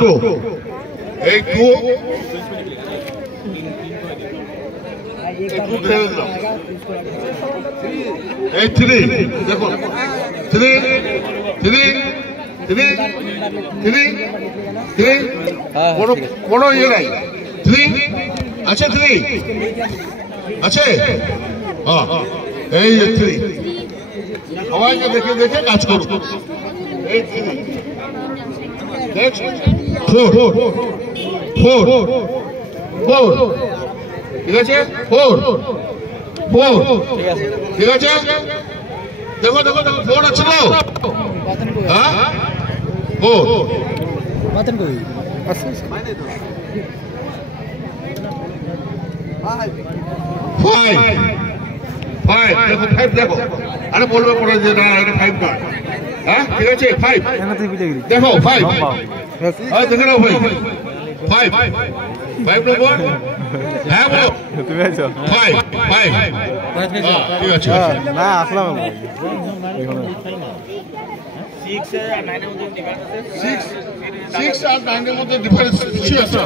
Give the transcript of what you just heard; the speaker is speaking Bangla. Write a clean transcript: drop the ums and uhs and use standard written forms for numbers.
টু এই টু এই থ্রি দেখো three three three three three কোনো ইয়ে নাই থ্রি আছে থ্রি আছে এই থ্রি সবাইকে দেখে দেখে কাজ করুন এই থ্রি ফোর ফোর ফোর ঠিক আছে ফোর ফোর ঠিক আছে দেখো দেখো দেখো ফোর আছে তো হ্যাঁ ফোর ফাইভ ফাইভ দেখো ফাইভ দেখো আরে বলবে পরে যে না এটা ফাইভ নয় হ্যাঁ ঠিক আছে ফাইভ দেখো ফাইভ দেখে নাও ভাই ফাইভ ফাইভ নম্বর হ্যাঁ বলো ফাইভ ফাইভ ঠিক আছে না আসলাম সিক্স আর 9 এর মধ্যে ডিফারেন্স আছে